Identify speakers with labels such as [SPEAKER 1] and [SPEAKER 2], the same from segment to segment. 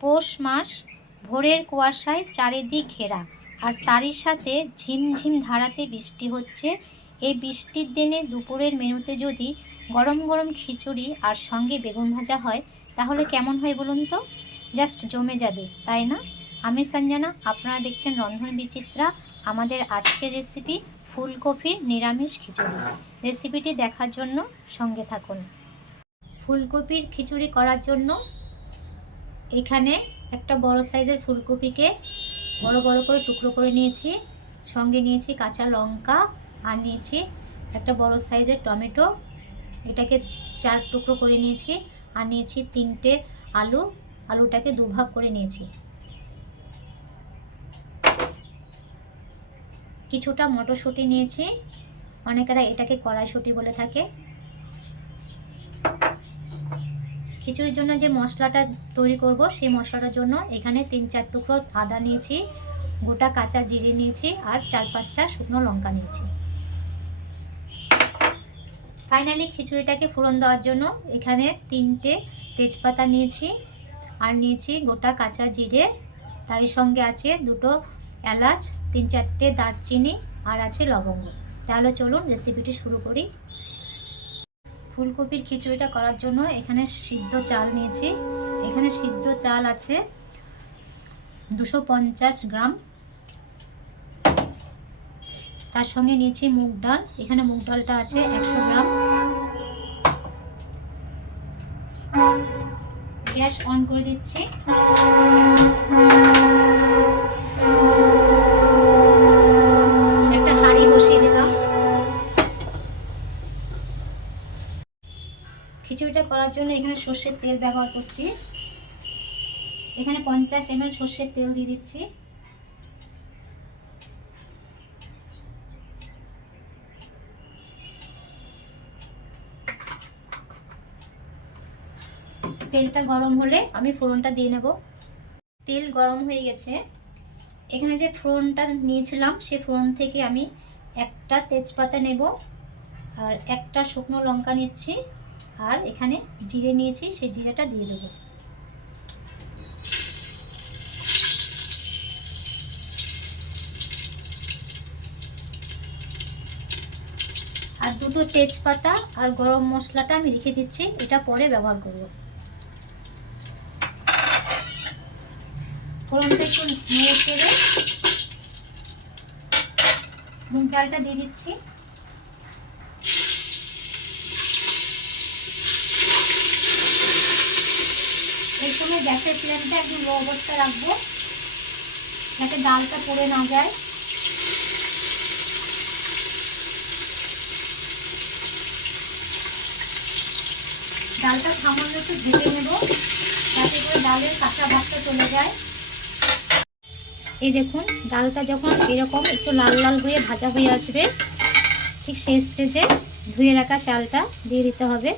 [SPEAKER 1] পৌষ মাস ভোরের কুয়াশায় চারিদিক ঘেরা আর তারই সাথে ঝিমঝিম ধারাতে বৃষ্টি হচ্ছে। এই বৃষ্টির দিনে দুপুরের মেনুতে যদি গরম গরম খিচুড়ি আর সঙ্গে বেগুন ভাজা হয়, তাহলে কেমন হয় বলুন তো? জাস্ট জমে যাবে, তাই না? আমি সঞ্জনা, আপনারা দেখছেন রন্ধন বিচিত্রা, আমাদের আজকের রেসিপি ফুলকপির নিরামিষ খিচুড়ি। রেসিপিটি দেখার জন্য সঙ্গে থাকুন। ফুলকপির খিচুড়ি করার জন্য এখানে একটা বড় সাইজের ফুলকপিকে বড় বড় করে টুকরো করে নিয়েছি, সঙ্গে নিয়েছি কাঁচা লঙ্কা আর নিয়েছি একটা বড় সাইজের টমেটো। এটাকে চার টুকরো করে নিয়েছি আর নিয়েছি তিনটে আলু। আলুটাকে দুভাগ করে নিয়েছি। কিছুটা মটরশুঁটি নিয়েছি। অনেকেরা এটাকে কড়াইশুঁটি বলে থাকে। খিচুড়ির জন্য যে মশলাটা তৈরি করব, সেই মশলাটার জন্য এখানে তিন চার টুকরো আদা নিয়েছি, গোটা কাঁচা জিরে নিয়েছি আর চার পাঁচটা শুকনো লঙ্কা নিয়েছি। ফাইনালি খিচুড়িটাকে ফোড়ন দেওয়ার জন্য এখানে তিনটে তেজপাতা নিয়েছি আর নিয়েছি গোটা কাঁচা জিরে। তারই সঙ্গে আছে দুটো এলাচ, তিন চারটে দারচিনি আর আছে লবঙ্গ। তাহলে চলুন রেসিপিটি শুরু করি। ফুলকপির খিচুড়িটা করার জন্য এখানে সিদ্ধ চাল নিয়েছি। এখানে সিদ্ধ চাল আছে দুশো পঞ্চাশ গ্রাম। তার সঙ্গে নিয়েছি মুগ ডাল। এখানে মুগ ডালটা আছে একশো গ্রাম। গ্যাস অন করে দিচ্ছি। খিচুড়িটা করার জন্য এখানে সর্ষের তেল ব্যবহার করছি। এখানে পঞ্চাশ এম সর্ষের তেল দিয়ে দিচ্ছি। তেলটা গরম হলে আমি ফোড়নটা দিয়ে নেব। তেল গরম হয়ে গেছে। এখানে যে ফোড়নটা নিয়েছিলাম সেই ফোড়ন থেকে আমি একটা তেজপাতা নেব। আর একটা শুকনো লঙ্কা নিচ্ছি। আর এখানে জিরে নিয়েছি, সেই জিরেটা দিয়ে দেবো। আর দুটো তেজপাতা আর গরম মশলাটা আমি রেখে দিচ্ছি, এটা পরে ব্যবহার করব। ফোড়নটা একটু চেড়ে মুগ ডালটা দিয়ে দিচ্ছি। সময় গ্যাসের ফ্লেমটা একদম লো অবস্থা রাখব, যাতে ডালটা পড়ে না যায়। ডালটা সামান্য একটু ভেজে নেব, যাতে করে ডালের কাঁচা ভাতটা চলে যায়। এই দেখুন, ডালটা যখন এরকম একটু লাল লাল হয়ে ভাজা হয়ে আসবে, ঠিক সেই স্টেজে ধুয়ে রাখা চালটা দিয়ে দিতে হবে।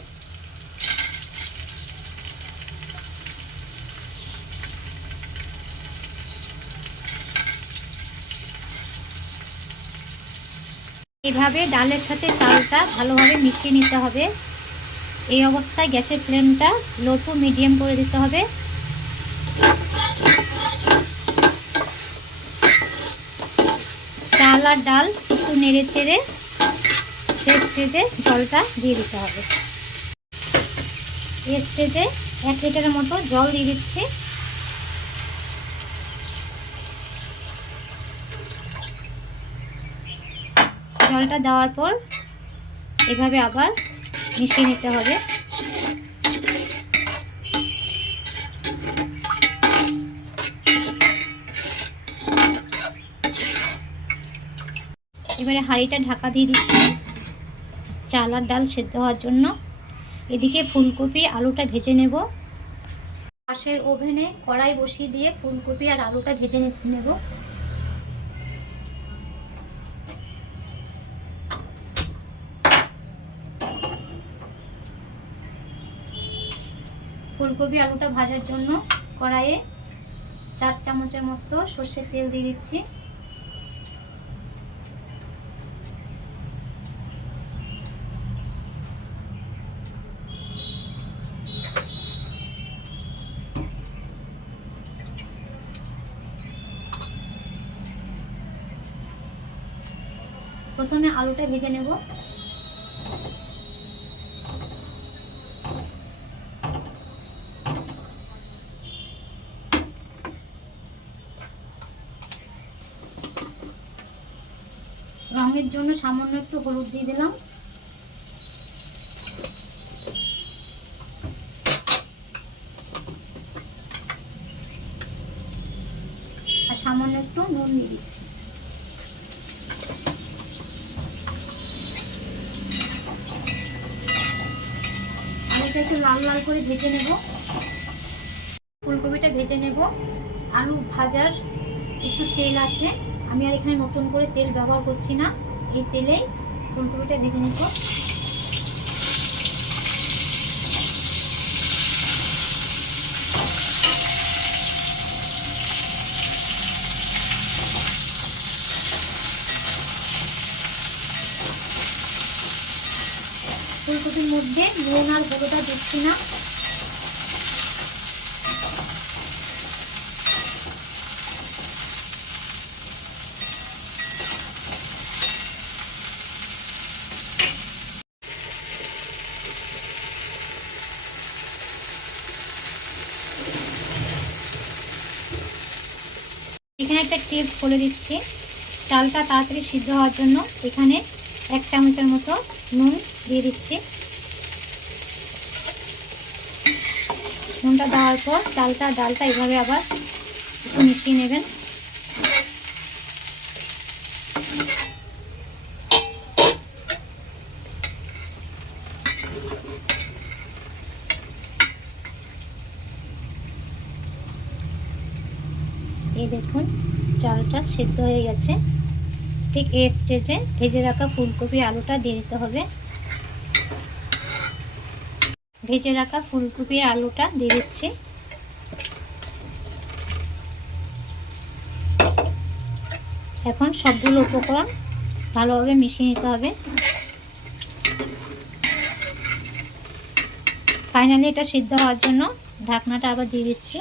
[SPEAKER 1] এভাবে ডালের সাথে চালটা ভালোভাবে মিশিয়ে নিতে হবে। এই অবস্থায় গ্যাসের ফ্লেমটা লো টু মিডিয়াম করে দিতে হবে। চাল আর ডাল একটু নেড়ে চেড়ে সেই স্টেজে জলটা দিয়ে দিতে হবে। এই স্টেজে এক লিটারের মতো জল দিয়ে দিচ্ছি। জলটা দেওয়ার পর এভাবে আবার মিশিয়ে নিতে হবে। এবারে হাঁড়িটা ঢাকা দিয়ে দিচ্ছি। চাল আর ডাল সেদ্ধ হওয়ার জন্য। এদিকে ফুলকপি, আলুটা ভেজে নেব। পাশের ওভেনে কড়াই বসিয়ে দিয়ে ফুলকপি আর আলুটা ভেজে নেব। ফুলকপি আলুটা ভাজার জন্য কড়াইয়ে চার চামচের মতো সর্ষের তেল দিয়ে দিচ্ছি। প্রথমে আলুটা ভেজে নেব। রঙের জন্য সামান্য একটু হলুদ দিয়ে দিলাম। আর সামান্য একটু নুন দিয়ে দিচ্ছি। একটু লাল লাল করে ভেজে নেব। ফুলকপিটা ভেজে নেব। আলু ভাজার একটু তেল আছে। আমি আর এখানে নতুন করে তেল ব্যবহার করছি না। এই তেলেই ফুলকপিটা ভেজে নেব। ফুলকপির মধ্যে নুন আর হলুদটা দিচ্ছি না এখানে একটা টিপস বলে দিচ্ছি। চালটা তাড়াতাড়ি সিদ্ধ হওয়ার জন্য এখানে এক চামচের মতো নুন দিয়ে দিচ্ছি। নুনটা দেওয়ার পর চালটা, ডালটা এভাবে আবার মিশিয়ে নেবেন এই দেখুন চালটা সেদ্ধ হয়ে গেছে। ঠিক এই স্টেজে ভেজে রাখা ফুলকপি আলুটা দিয়ে দিতে হবে। ভেজে রাখা ফুলকপির আলুটা দিয়ে দিচ্ছি। এখন সবগুলো উপকরণ ভালোভাবে মিশিয়ে নিতে হবে। ফাইনালি এটা সিদ্ধ হওয়ার জন্য ঢাকনাটা আবার দিয়ে দিচ্ছি।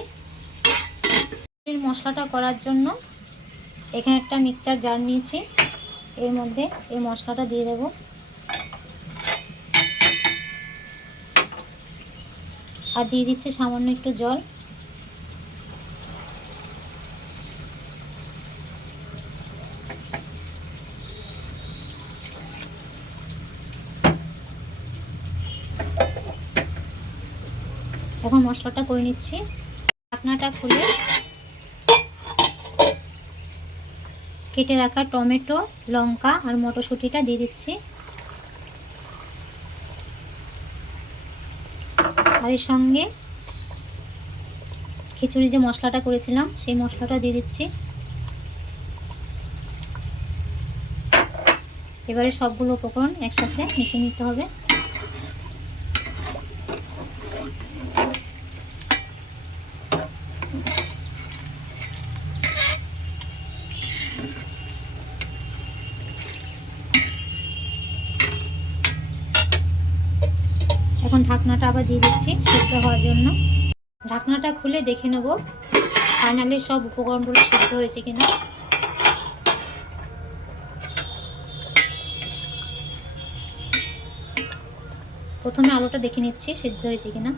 [SPEAKER 1] মশলাটা করার জন্য এখানে একটা মিক্সচার জার নিয়েছি। এর মধ্যে এই মশলাটা দিয়ে দেব। আর দিয়ে দিচ্ছে সামান্য একটু জল। এখন মশলাটা করে নিচ্ছি। ঢাকনাটা খুলে কেটে রাখা টমেটো, লঙ্কা আর মটরশুঁটিটা দিয়ে দিচ্ছি। আর এর সঙ্গে খিচুড়ি যে মশলাটা করেছিলাম, সেই মশলাটা দিয়ে দিচ্ছি। এবারে সবগুলো উপকরণ একসাথে মিশিয়ে নিতে হবে। এখন ঢাকনাটা আবার দিয়ে দিচ্ছি সিদ্ধ হওয়ার জন্য। ঢাকনাটা খুলে দেখে নেব ফাইনালি সব উপকরণগুলো সিদ্ধ হয়েছে কিনা। প্রথমে আলুটা দেখে নিচ্ছি সিদ্ধ হয়েছে কিনা।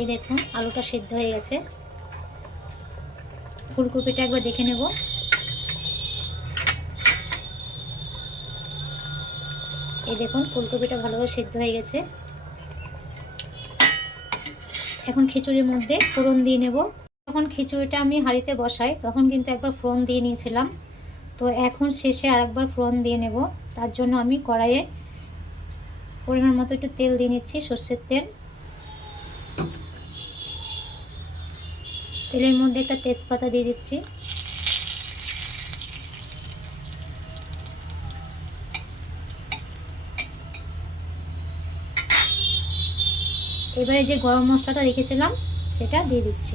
[SPEAKER 1] এই দেখুন, আলুটা সিদ্ধ হয়ে গেছে। ফুলকপিটা একবার দেখে নেব। এই দেখুন, ফুলকপিটা ভালোভাবে সিদ্ধ হয়ে গেছে। এখন খিচুড়ির মধ্যে ফোড়ন দিয়ে নেব। যখন খিচুড়িটা আমি হাঁড়িতে বসাই, তখন কিন্তু একবার ফোড়ন দিয়ে নিয়েছিলাম। তো এখন শেষে আরেকবার ফোড়ন দিয়ে নেব। তার জন্য আমি কড়াইয়ে পরিমাণ মতো একটু তেল দিয়ে নিচ্ছি, সর্ষের তেল। তেলের মধ্যে একটা তেজপাতা দিয়ে দিচ্ছি। এবারে যে গরম মশলাটা রেখেছিলাম, সেটা দিয়ে দিচ্ছি।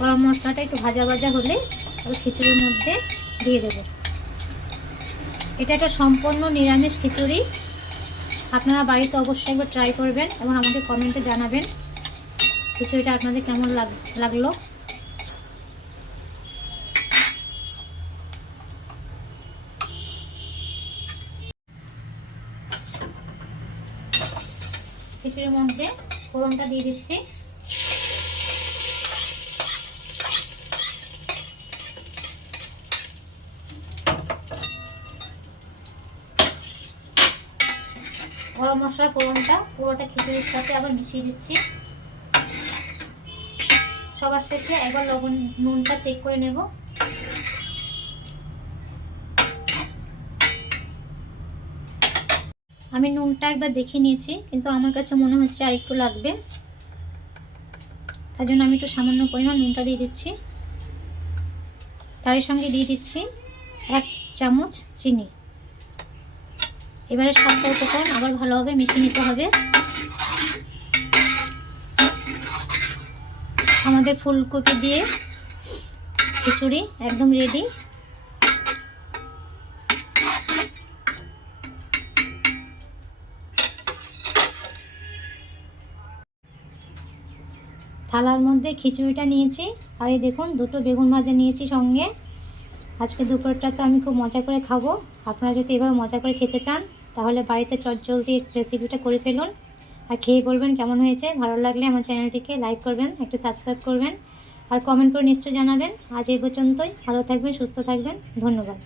[SPEAKER 1] গরম মশলাটা একটু ভাজা ভাজা হলে তারপর খিচুড়ির মধ্যে দিয়ে দেবো। এটা একটা সম্পূর্ণ নিরামিষ খিচুড়ি। আপনারা বাড়িতে অবশ্যই একবার ট্রাই করবেন এবং আমাদের কমেন্টে জানাবেন। খিচুড়িটা আপনাদের কেমন লাগ, লাগল? খিচুড়ির মধ্যে ফোড়নটা দিয়ে দিচ্ছি। গরম মশলা, ফোড়নটা, পুরোটা খিচুড়ির সাথে আবার মিশিয়ে দিচ্ছি। সবার শেষে একবার লবণ, নুনটা চেক করে নেব। আমি নুনটা একবার দেখে নিয়েছি, কিন্তু আমার কাছে মনে হচ্ছে আর একটু লাগবে। তার জন্য আমি একটু সামান্য পরিমাণ নুনটা দিয়ে দিচ্ছি। তার সঙ্গে দিয়ে দিচ্ছি এক চামচ চিনি। এবারে সবটা উপকরণ আবার ভালোভাবে মিশিয়ে নিতে হবে। আমাদের ফুলকপি দিয়ে খিচুড়ি একদম রেডি থালার মধ্যে খিচুড়িটা নিয়েছি। আর এই দেখুন, দুটো বেগুন ভাজা নিয়েছি সঙ্গে। আজকে দুপুরটা তো আমি খুব মজা করে খাব। আপনারা যদি এভাবে মজা করে খেতে চান, তাহলে বাড়িতে চটজলদি রেসিপিটা করে ফেলুন। আর খেয়ে বলবেন কেমন হয়েছে। ভালো লাগলে আমার চ্যানেলটিকে লাইক করবেন, একটু সাবস্ক্রাইব করবেন, আর কমেন্ট করে নিশ্চয়ই জানাবেন। আজ এই পর্যন্তই, ভালো থাকবেন, সুস্থ থাকবেন, ধন্যবাদ।